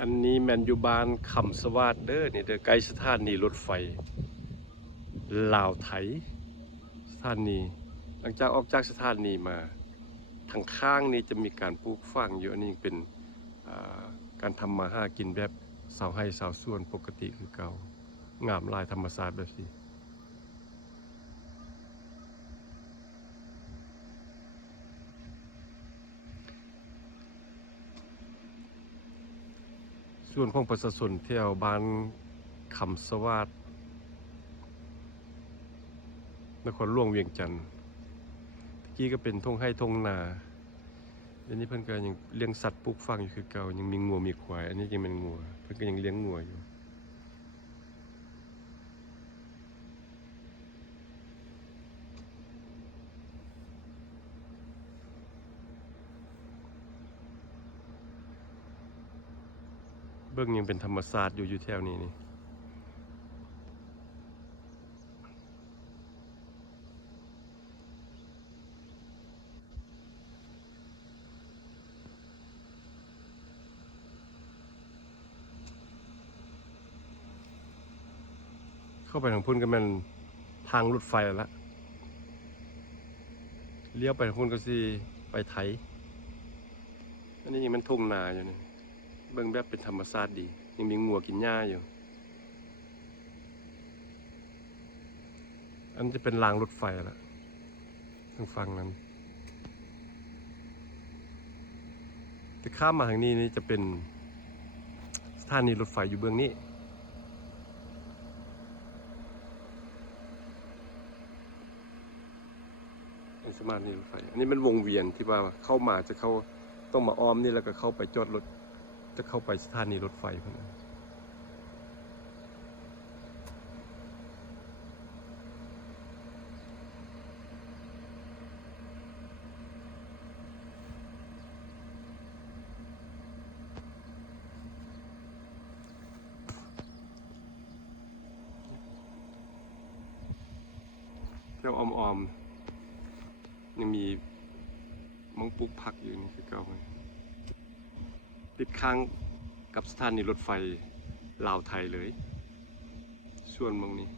อันนี้แมนยูบานคำสวาดเด้อนี่เด้อใกล้สถานีรถไฟลาวไถสถานีหลังจากออกจากสถานีมาทางข้างนี้จะมีการปลูกฝังอยู่อันนี้เป็นอ่าการทำมาหากินแบบสาวไร่สาวสวนปกติคือเก่างามลายธรรมศาสตร์แบบนี้ส่วนของประชาชนแถวบ้านคำสวาดนครหลวงเวียงจันทน์กี้ก็เป็นทุ่งไร่ทุ่งนาอันนี้เพิ่นก็ยังเลี้ยงสัตว์ปลูกฝังอยู่คือเก่ายังมีงัวมีควายอันนี้ยังเป็นงัวเพิ่นก็ยังเลี้ยงงัวอยู่เบิ่งยังเป็นธรรมศาสตร์อยู่แถวนี้นี่เข้าไปทางพุ่นก็แม่นทางรถไฟแล้ว เลี้ยวไปทางพุ่นก็สิไปไถอันนี้ยังมันทุ่งนาอยู่นี่เบิ่งแบบเป็นธรรมชาติดียังมีงัวกินหญ้าอยู่อันจะเป็นรางรถไฟแล้วทางฝั่งนั้นแต่ข้ามมาทางนี้นี่จะเป็นสถานีรถไฟอยู่เบื้องนี้เป็นสถานีรถไฟอันนี้มันวงเวียนที่ว่าเข้ามาจะเข้าต้องมาอ้อมนี่แล้วก็เข้าไปจอดรถจะเข้าไปสถานีรถไฟพวกนั้นแถวอ้อมๆยังมีมังปลูกผักอยู่นี่คือเก่าไหมติดค้างกับสถานีรถไฟลาวไทยเลยส่วนมองนี้